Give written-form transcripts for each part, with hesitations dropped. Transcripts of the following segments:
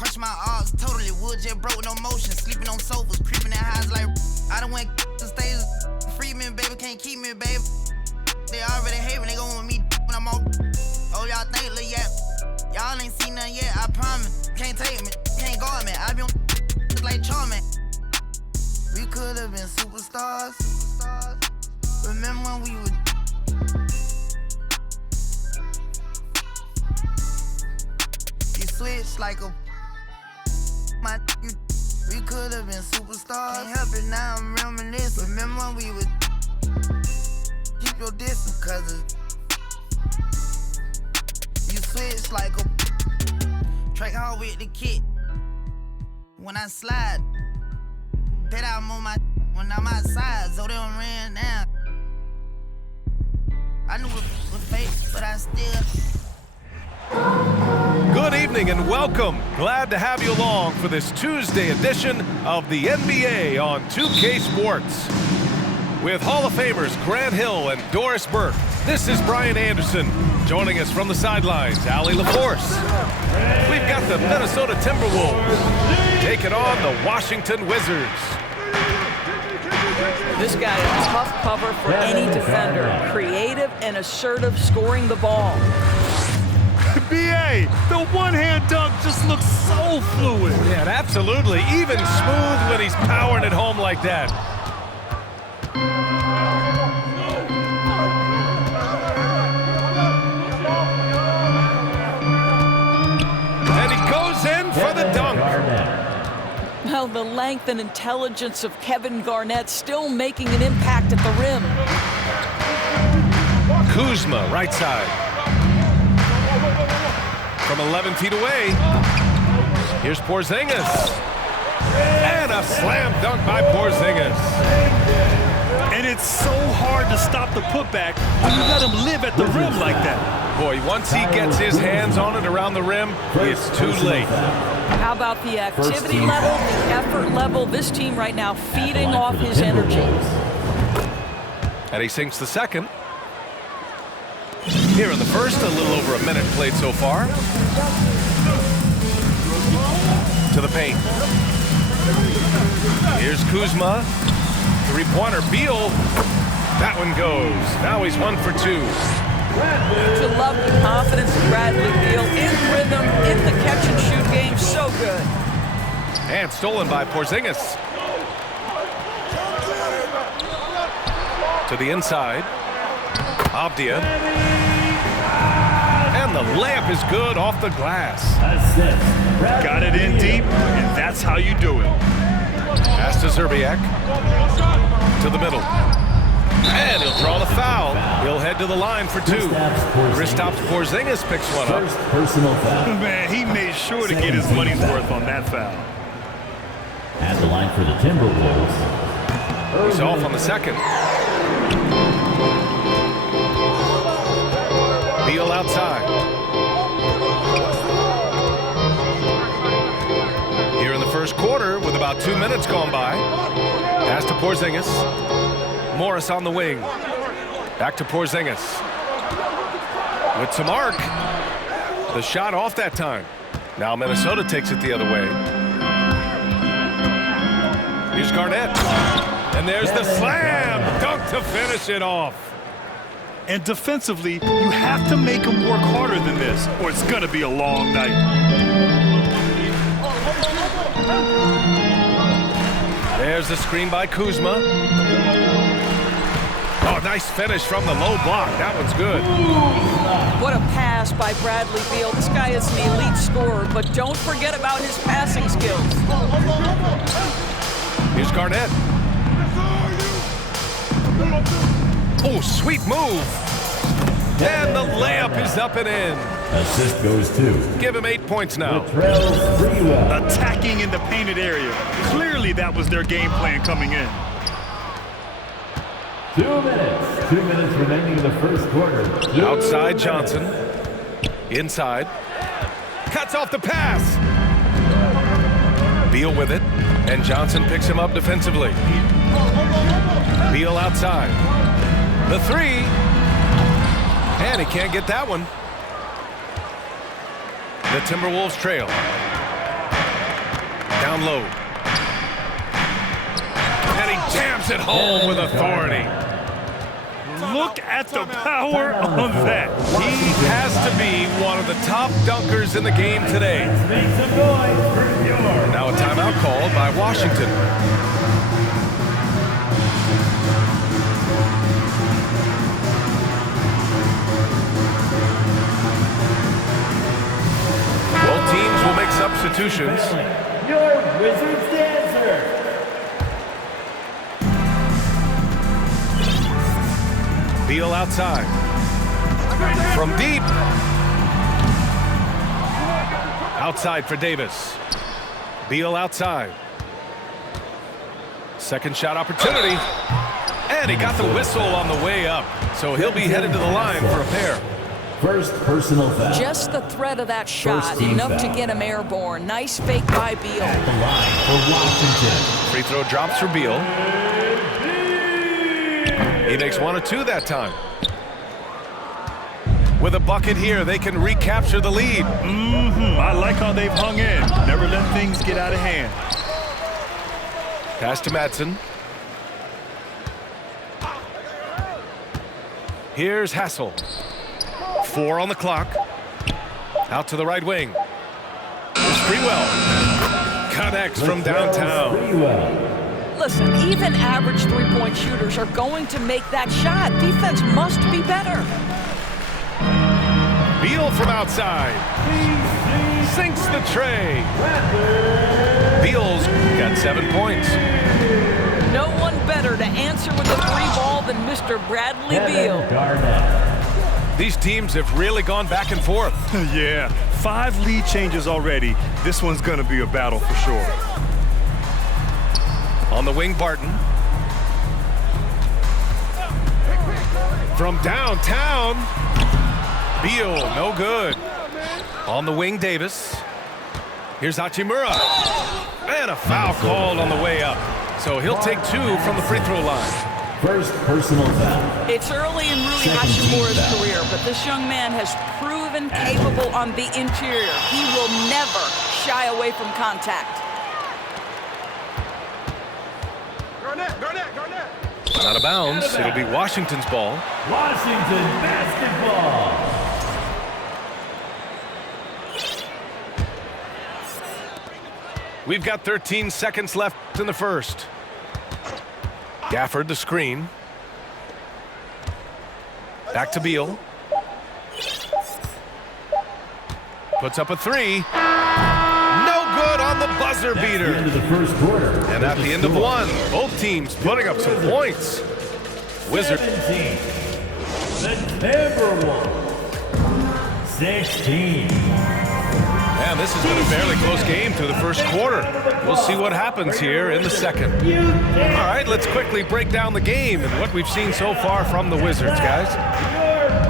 Crush my odds, totally wood, just broke, no motion. Sleeping on sofas, creeping in highs like I done went to stages. Free me, baby, can't keep me, baby. They already hate me, they gon' want me when I'm off. Oh, y'all think, look, yeah. Y'all ain't seen nothing yet, I promise. Can't take me, can't guard me. I be on like Charmin. We could have been superstars. Remember when we would. You switch like a. We could have been superstars. Can't help it now, I'm reminiscing. Remember when we would. Keep your distance, cause you switch like a. Track hard with the kid. When I slide, bet I'm on my when I'm outside, so they don't ran down. I knew it was fake, but I still. Good evening and welcome. Glad to have you along for this Tuesday edition of the NBA on 2K Sports. With Hall of Famers Grant Hill and Doris Burke, this is Brian Anderson. Joining us from the sidelines, Allie LaForce. We've got the Minnesota Timberwolves taking on the Washington Wizards. This guy is a tough cover for any defender. Creative and assertive scoring the ball. B.A., the one-hand dunk just looks so fluid. Yeah, absolutely. Even smooth when he's powering it home like that. And he goes in for the dunk. Well, the length and intelligence of Kevin Garnett still making an impact at the rim. Kuzma, right side. From 11 feet away, here's Porzingis. And a slam dunk by Porzingis. And it's so hard to stop the putback when you let him live at the rim like that. Boy, once he gets his hands on it around the rim, it's too late. How about the activity level, the effort level? This team right now feeding off his energy. And he sinks the second. Here in the first, a little over a minute played so far. To the paint. Here's Kuzma. Three-pointer, Beal. That one goes. Now he's 1 for 2. To love the confidence of Bradley Beal in rhythm, in the catch-and-shoot game, so good. And stolen by Porzingis. To the inside. Avdia. And the layup is good off the glass. Got it in deep, and that's how you do it. Pass to Zerbiak. To the middle. And he'll draw the foul. He'll head to the line for 2. Kristaps Porzingis picks one up. Personal foul. Man, he made sure to get his money's worth on that foul. At the line for the Timberwolves. He's off on the second. Beal outside. Here in the first quarter, with about 2 minutes gone by. Pass to Porzingis. Morris on the wing. Back to Porzingis. With some arc. The shot off that time. Now Minnesota takes it the other way. Here's Garnett. And there's the slam dunk to finish it off. And defensively, you have to make him work harder than this, or it's going to be a long night. There's the screen by Kuzma. Oh, nice finish from the low block. That one's good. What a pass by Bradley Beal. This guy is an elite scorer, but don't forget about his passing skills. Here's Garnett. Oh, sweet move. And the layup is up and in. Assist goes to. Give him 8 points now. Attacking in the painted area. Clearly that was their game plan coming in. 2 minutes. 2 minutes remaining in the first quarter. Outside Johnson. Inside. Cuts off the pass. Beal with it. And Johnson picks him up defensively. Beal outside. The 3. And he can't get that one. The Timberwolves trail. Down low. And he jams it home with authority. Look at the power on that. He has to be one of the top dunkers in the game today. Now a timeout called by Washington. Both teams will make substitutions. Your Wizards dancer. Beal outside. From deep. Outside for Davis. Beal outside. Second shot opportunity. And he got the whistle on the way up. So he'll be headed to the line for a pair. First personal foul. Just the threat of that shot, team enough foul. to get him airborne. Nice fake by Beal. At the line for Washington. Free throw drops for Beal. He makes 1 of 2 that time. With a bucket here, they can recapture the lead. I like how they've hung in. Never let things get out of hand. Pass to Madsen. Here's Hassel. 4 on the clock. Out to the right wing. Here's Sprewell. Connects from downtown. Sprewell. Listen, even average three-point shooters are going to make that shot. Defense must be better. Beal from outside. Sinks the tray. Beal's got 7 points. No one better to answer with a three ball than Mr. Bradley Beal. Garnett. These teams have really gone back and forth. Yeah, 5 lead changes already. This one's going to be a battle for sure. On the wing, Barton. From downtown. Beal, no good. On the wing, Davis. Here's Hachimura. And a foul called on the way up. So he'll take 2 from the free throw line. First personal foul. It's early in Rui Second team Hachimura's foul. career, but this young man has proven capable on the interior. He will never shy away from contact. Out of bounds. It'll be Washington's ball. Washington basketball. We've got 13 seconds left in the first. Gafford the screen. Back to Beal. Puts up a 3. No good on the buzzer beater. Into the first quarter. And at the end of 1, both teams putting up some points. Wizards. 17. The Timberwolves. 16. Man, this has been a fairly close game through the first quarter. We'll see what happens here in the second. All right, let's quickly break down the game and what we've seen so far from the Wizards, guys.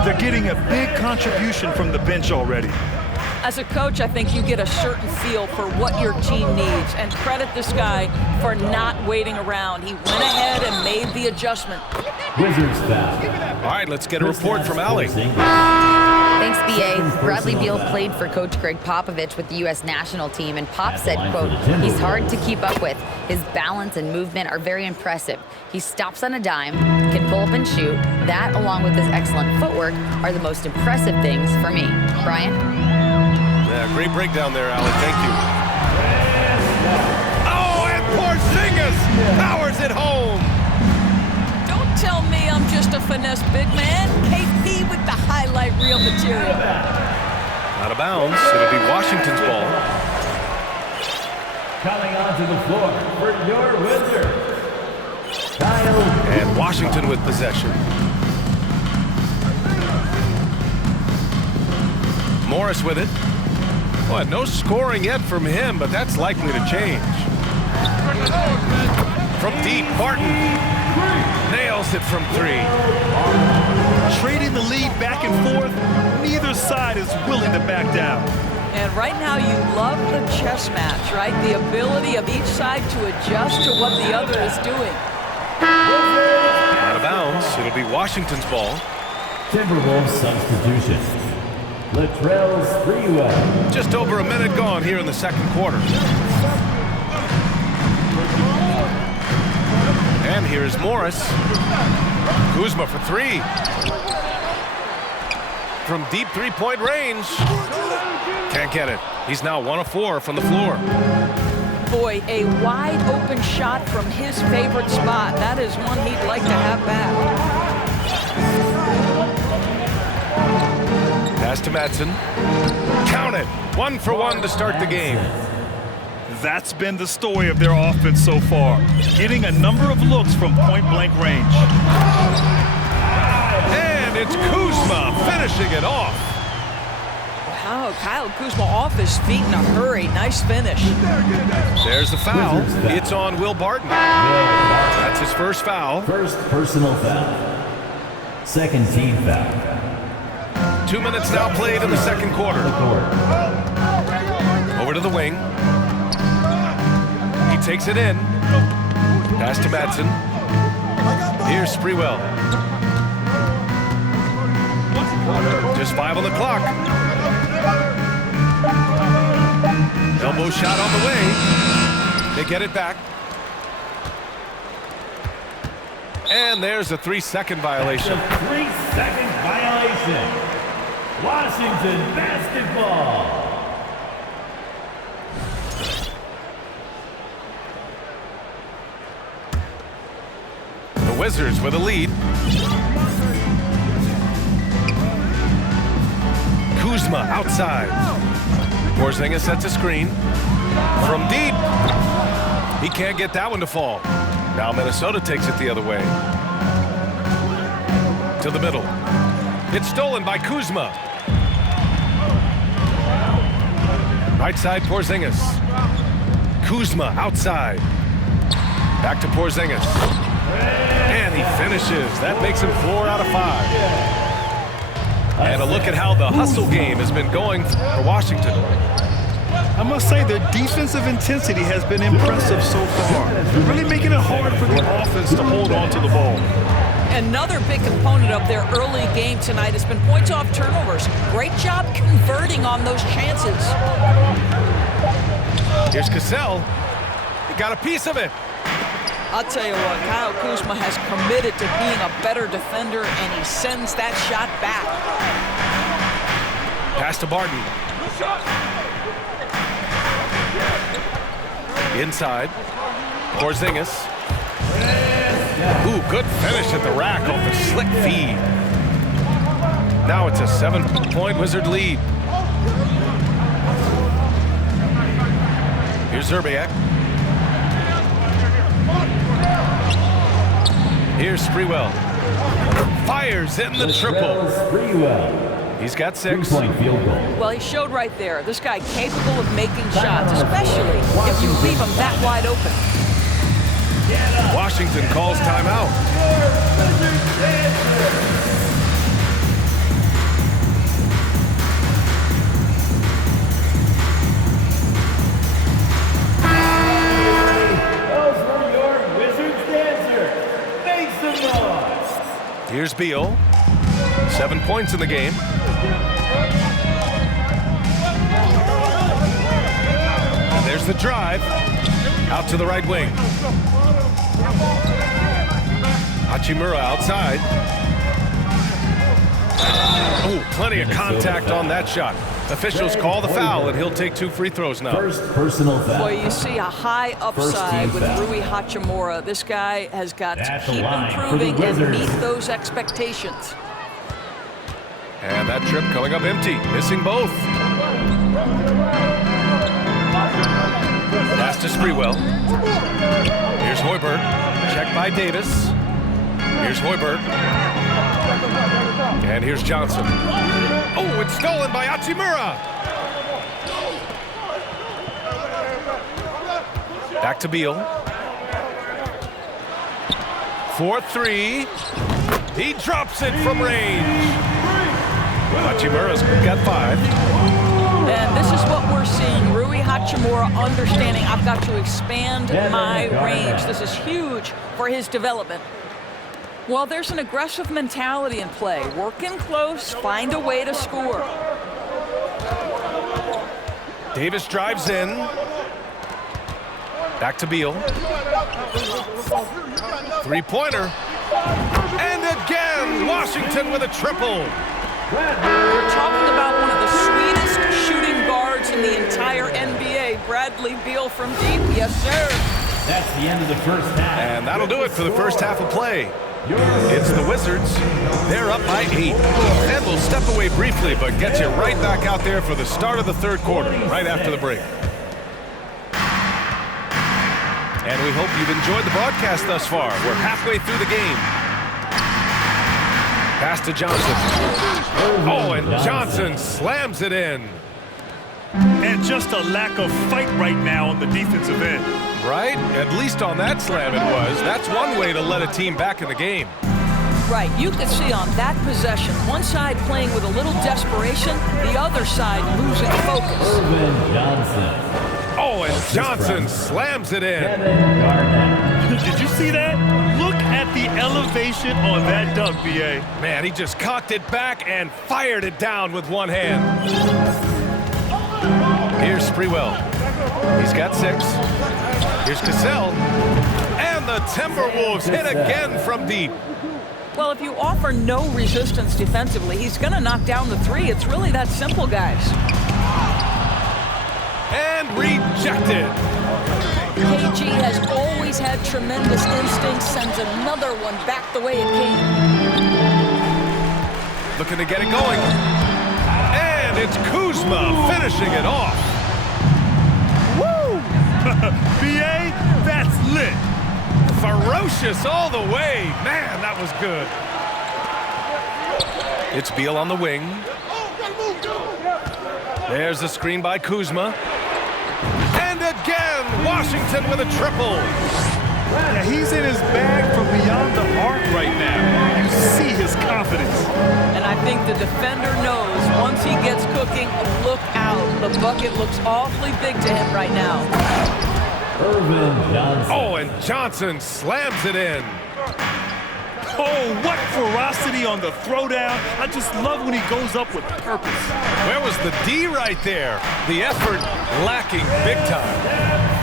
They're getting a big contribution from the bench already. As a coach, I think you get a certain feel for what your team needs, and credit this guy for not waiting around. He went ahead and made the adjustment. Wizards foul. All right, let's get a report from Allie. Thanks, B.A. Bradley Beal played for Coach Greg Popovich with the U.S. national team, and Pop said, quote, he's hard to keep up with. His balance and movement are very impressive. He stops on a dime, can pull up and shoot. That, along with his excellent footwork, are the most impressive things for me. Brian? Yeah, great breakdown there, Allie. Thank you. Oh, and Porzingis powers it home. Don't tell me I'm just a finesse big man. KP with the highlight reel material. Out of bounds. It'll be Washington's ball. Coming onto the floor for your Wizards. Kyle. And Washington with possession. Morris with it. Well, no scoring yet from him, but that's likely to change. From deep, Barton nails it from 3. Trading the lead back and forth, neither side is willing to back down. And right now you love the chess match, right? The ability of each side to adjust to what the other is doing. Out of bounds. It'll be Washington's ball. Timberwolves substitution. Latrell Sprewell. Just over a minute gone here in the second quarter. And here's Morris. Kuzma for three. From deep three-point range. Can't get it. He's now 1 of 4 from the floor. Boy, a wide open shot from his favorite spot. That is one he'd like to have back. Pass to Madsen. Count it. 1 for 1 to start the game. That's been the story of their offense so far. Getting a number of looks from point-blank range. And it's Kuzma finishing it off. Wow, Kyle Kuzma off his feet in a hurry. Nice finish. There's the foul. It's on Will Barton. That's his first foul. First personal foul. Second team foul. 2 minutes now played in the second quarter. Over to the wing. He takes it in. Pass to Madsen. Here's Sprewell. Just 5 on the clock. Elbow shot on the way. They get it back. And there's a 3-second violation. 3-second violation. Washington basketball. The Wizards with a lead. Kuzma outside. Porzingis sets a screen. From deep. He can't get that one to fall. Now Minnesota takes it the other way. To the middle. It's stolen by Kuzma. Right side, Porzingis. Kuzma outside. Back to Porzingis. And he finishes. That makes him 4 out of 5. And a look at how the hustle game has been going for Washington. I must say their defensive intensity has been impressive so far. Really making it hard for the offense to hold on to the ball. Another big component of their early game tonight has been points off turnovers. Great job converting on those chances. Here's Cassell. He got a piece of it. I'll tell you what, Kyle Kuzma has committed to being a better defender, and he sends that shot back. Pass to Barton. Inside. Porzingis. Ooh, good finish at the rack off the slick feed. Now it's a 7-point Wizard lead. Here's Zerbiak. Here's Sprewell. Fires in the triple. He's got 6. Field goal. Well, he showed right there. This guy capable of making shots, especially if you leave him that wide open. Washington calls timeout. Those were your Wizards dancers. Make some noise. Here's Beal. 7 points in the game. And there's the drive. Out to the right wing. Hachimura outside. Oh, plenty of contact on that shot. Officials call the foul, and he'll take 2 free throws now. First personal foul. Boy, you see a high upside with Rui Hachimura. This guy has got to keep improving and meet those expectations. And that trip coming up empty, missing both. Pass to Sprewell. Here's Hoiberg. Checked by Davis. Here's Hoiberg. And here's Johnson. Oh, it's stolen by Hachimura. Back to Beal. 4-3. He drops it from range. Hachimura's got 5. And this is what we're seeing. Rui Hachimura understanding I've got to expand my range. This is huge for his development. Well, there's an aggressive mentality in play. Work in close, find a way to score. Davis drives in. Back to Beal. Three-pointer. And again, Washington with a triple. We're talking about one of the sweetest shooting guards in the entire NBA. Bradley Beal from deep. Yes, sir. That's the end of the first half. And that'll do it for the first half of play. It's the Wizards. They're up by 8. And we'll step away briefly, but get you right back out there for the start of the third quarter, right after the break. And we hope you've enjoyed the broadcast thus far. We're halfway through the game. Pass to Johnson. Oh, and Johnson slams it in. And just a lack of fight right now on the defensive end. Right? At least on that slam it was. That's one way to let a team back in the game. Right, you could see on that possession, one side playing with a little desperation, the other side losing focus. Irvin Johnson. Oh, and Johnson slams it in. Garnett. Did you see that? Look at the elevation on that dunk, B.A. Man, he just cocked it back and fired it down with one hand. Here's Sprewell. He's got 6. Here's Cassell. And the Timberwolves hit again from deep. Well, if you offer no resistance defensively, he's going to knock down the 3. It's really that simple, guys. And rejected. KG has always had tremendous instincts, sends another one back the way it came. Looking to get it going. And it's Kuzma finishing it off. Woo! B.A., that's lit. Ferocious all the way. Man, that was good. It's Beal on the wing. There's the screen by Kuzma. And again, Washington with a triple. Yeah, he's in his bag from beyond the arc right now. You see his confidence. And I think the defender knows once he gets cooking, look out. The bucket looks awfully big to him right now. Irvin Johnson. Oh, and Johnson slams it in. Oh, what ferocity on the throwdown. I just love when he goes up with purpose. Where was the D right there? The effort lacking big time.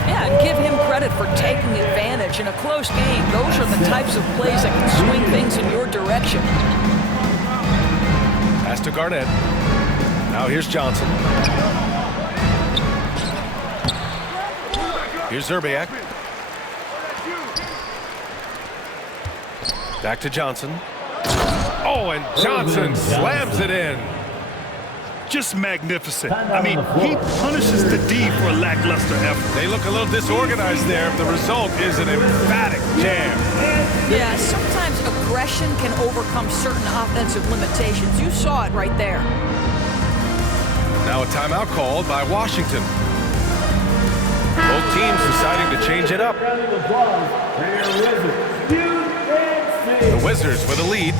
Yeah, and give him credit for taking advantage in a close game. Those are the types of plays that can swing things in your direction. Pass to Garnett. Now here's Johnson. Here's Zerbiak. Back to Johnson. Oh, and Johnson slams it in. Just magnificent. I mean, he punishes the D for a lackluster effort. They look a little disorganized there. The result is an emphatic jam. Yeah, sometimes aggression can overcome certain offensive limitations. You saw it right there. Now a timeout called by Washington. Both teams deciding to change it up. The Wizards with a lead.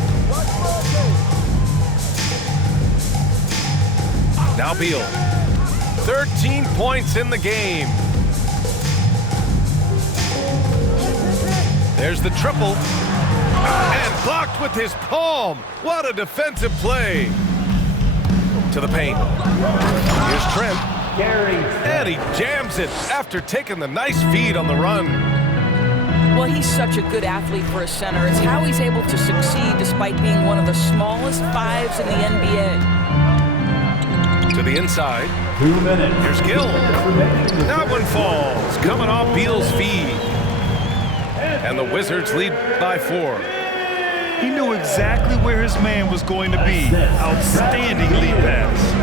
Now Beal. 13 points in the game. There's the triple. And blocked with his palm. What a defensive play. To the paint. Here's Trent. And he jams it after taking the nice feed on the run. Well, he's such a good athlete for a center. It's how he's able to succeed despite being one of the smallest 5s in the NBA. To the inside. 2 minutes. Here's Gill. That one falls, coming off Beal's feed. And the Wizards lead by 4. He knew exactly where his man was going to be. Outstanding lead pass.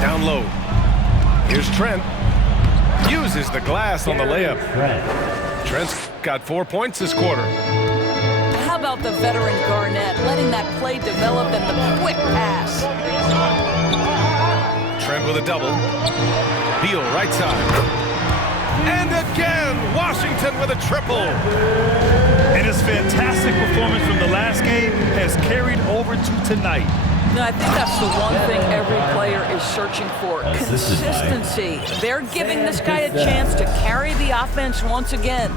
Down low. Here's Trent. Uses the glass on the layup. Trent's got 4 points this quarter. How about the veteran Garnett letting that play develop and the quick pass? Trent with a double. Beal right side. And again, Washington with a triple. And his fantastic performance from the last game has carried over to tonight. No, I think that's the one thing every player is searching for. Consistency. They're giving this guy a chance to carry the offense once again.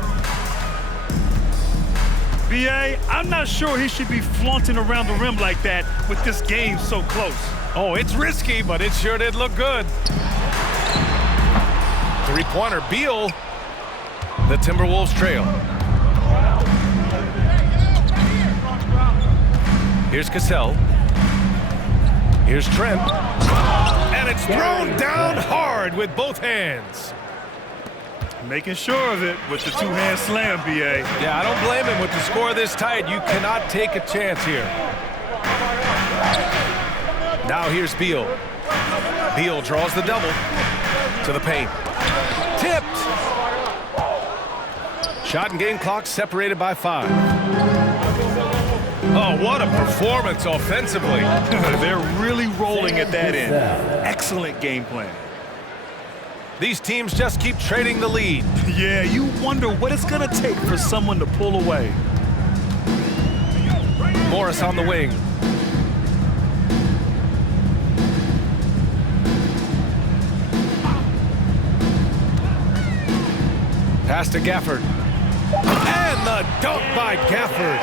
B.A., I'm not sure he should be flaunting around the rim like that with this game so close. Oh, it's risky, but it sure did look good. Three-pointer, Beal. The Timberwolves trail. Here's Cassell. Here's Trent. And it's thrown down hard with both hands. Making sure of it with the two-hand slam, B.A. Yeah, I don't blame him. With the score this tight, you cannot take a chance here. Now here's Beal. Beal draws the double to the paint. Tipped. Shot and game clock separated by 5. Oh, what a performance offensively. They're really rolling at that end. Excellent game plan. These teams just keep trading the lead. Yeah, you wonder what it's going to take for someone to pull away. Morris on the wing. Pass to Gafford. And the dunk by Gafford.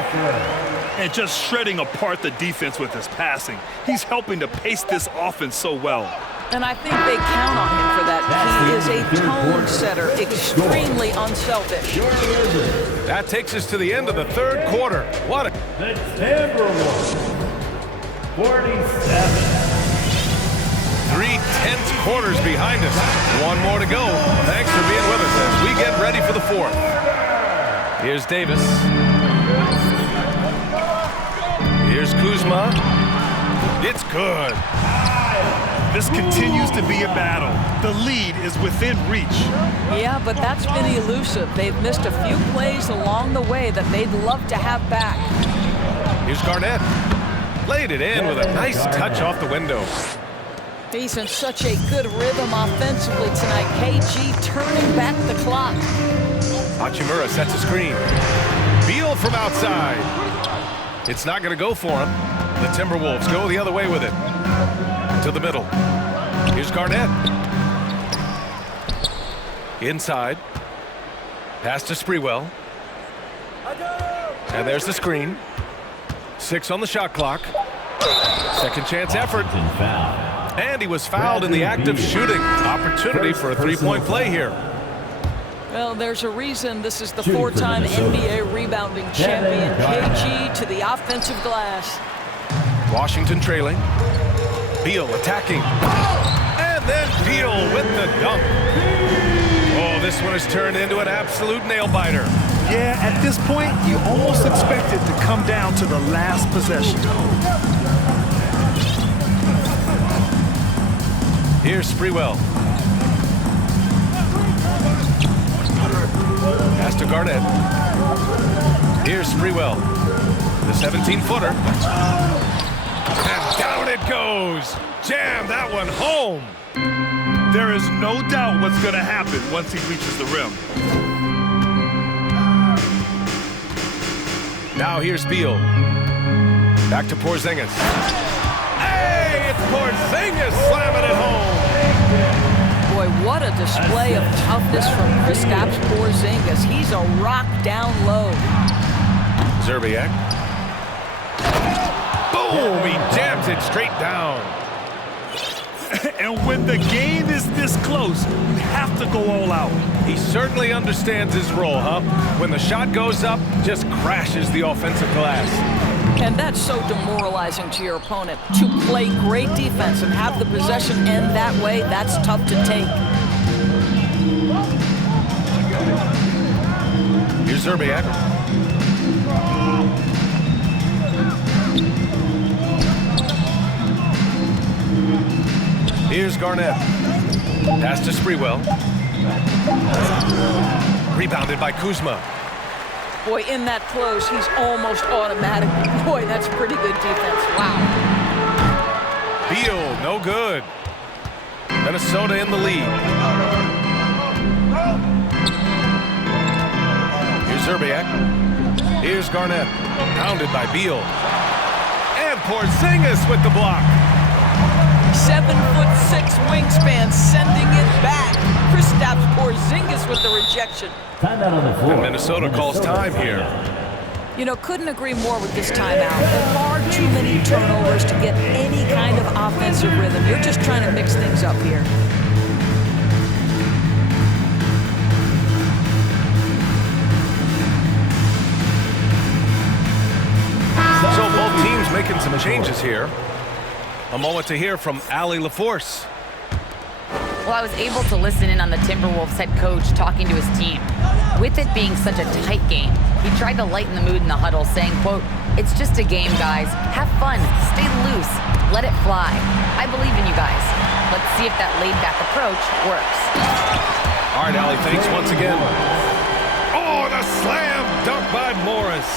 And just shredding apart the defense with his passing. He's helping to pace this offense so well. And I think they count on him for that. He is a tone setter, extremely unselfish. That takes us to the end of the third quarter. What a... The Timberwolves, 47. 3 tense quarters behind us. One more to go. Thanks for being with us as we get ready for the fourth. Here's Davis. Here's Kuzma. It's good. This continues to be a battle. The lead is within reach. Yeah, but that's been elusive. They've missed a few plays along the way that they'd love to have back. Here's Garnett. Laid it in with a nice touch off the window. He's in such a good rhythm offensively tonight. KG turning back the clock. Hachimura sets a screen. Beal from outside. It's not going to go for him. The Timberwolves go the other way with it. To the middle. Here's Garnett. Inside. Pass to Sprewell. And there's the screen. 6 on the shot clock. Second chance effort. And he was fouled in the act of shooting. Opportunity for a three-point play here. Well, there's a reason this is the 4-time NBA rebounding champion. KG to the offensive glass. Washington trailing. Beal attacking. And then Beal with the dunk. Oh, this one has turned into an absolute nail-biter. Yeah, at this point, you almost expect it to come down to the last possession. Here's Sprewell. Pass to Garnett. Here's Sprewell. The 17-footer. And down it goes. Jam that one home. There is no doubt what's going to happen once he reaches the rim. Now here's Beal. Back to Porzingis. Hey, it's Porzingis slamming it home. Boy, what a display of toughness from Kristaps Porzingis. He's a rock down low. Zerbiak. Boom, he jams it straight down. And when the game is this close, you have to go all out. He certainly understands his role, huh? When the shot goes up, just crashes the offensive glass. And that's so demoralizing to your opponent. To play great defense and have the possession end that way, that's tough to take. Here's Zerbiak. Here's Garnett. Pass to Sprewell. Rebounded by Kuzma. Boy, in that close, he's almost automatic. Boy, that's pretty good defense. Wow. Beal, no good. Minnesota in the lead. Here's Zerbiak. Here's Garnett. Pounded by Beal. And Porzingis with the block. 7'6" wingspan, sending it back. Kristaps Porzingis with the rejection. And Minnesota calls time here. You know, couldn't agree more with this timeout. There are too many turnovers to get any kind of offensive rhythm. You're just trying to mix things up here. some changes here. A moment to hear from Allie LaForce. Well, I was able to listen in on the Timberwolves head coach talking to his team. With it being such a tight game, he tried to lighten the mood in the huddle, saying, quote, "It's just a game, guys. Have fun. Stay loose. Let it fly. I believe in you guys. Let's see if that laid-back approach works." All right, Allie, thanks once again. Oh, the slam dunk by Morris.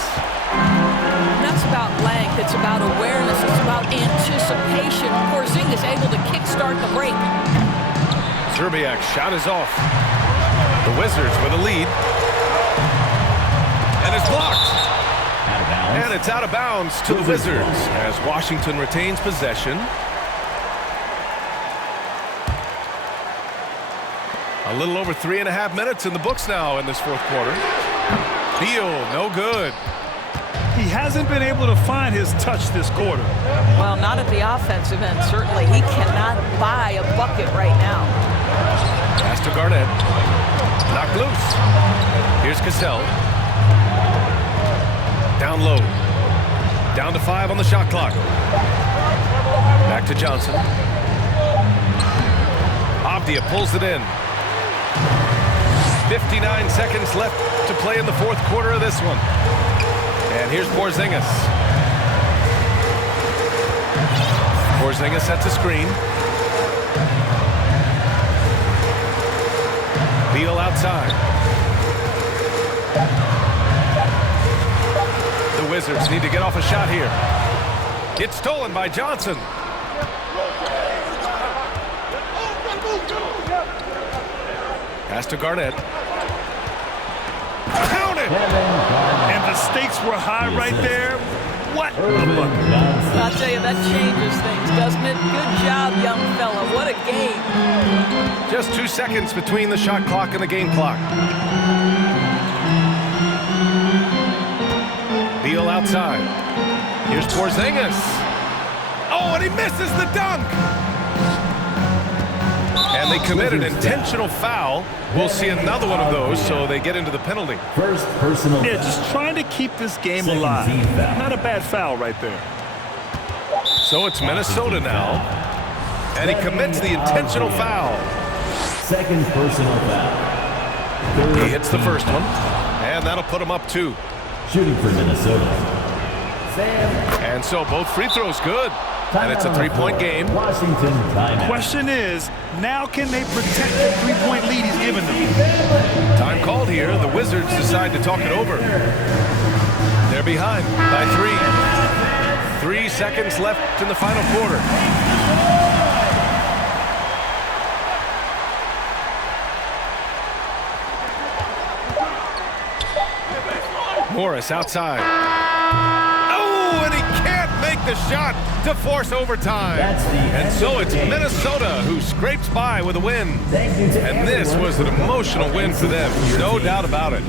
That's about length. It's about awareness. It's about anticipation. Porzingis able to kickstart the break. Zerbiak's shot is off. The Wizards with a lead. And it's blocked. Out of bounds. And it's out of bounds to the Wizards as Washington retains possession. A little over 3.5 minutes in the books now in this fourth quarter. Beal, no good. He hasn't been able to find his touch this quarter. Well, not at the offensive end, certainly. He cannot buy a bucket right now. Pass to Garnett. Knocked loose. Here's Cassell. Down low. Down to 5 on the shot clock. Back to Johnson. Avdia pulls it in. 59 seconds left to play in the fourth quarter of this one. And here's Porzingis. Porzingis sets a screen. Beal outside. The Wizards need to get off a shot here. It's stolen by Johnson. Pass to Garnett. Counted! And the stakes were high right there. What a bucket. I'll tell you, that changes things, doesn't it? Good job, young fella. What a game. Just 2 seconds between the shot clock and the game clock. Beal outside. Here's Porzingis. Oh, and he misses the dunk! And they commit an intentional foul. We'll see another one of those, so they get into the penalty. First personal Yeah, foul. just trying to keep this game Second alive. team foul. Not a bad foul right there. So it's Minnesota now. And he commits the intentional foul. Second personal foul. Third He hits the team first foul. one. And that'll put him up 2. Shooting for Minnesota. Sam. And so both free throws good. And it's a 3-point game. Washington timeout. Question is, now can they protect the three-point lead he's given them? Time called here. The Wizards decide to talk it over. They're behind by 3. 3 seconds left in the final quarter. Morris outside. Oh, and he can't make the shot to force overtime. And so it's Minnesota who scrapes by with a win. Thank you to And this everyone was an for emotional win for them, no doubt about it.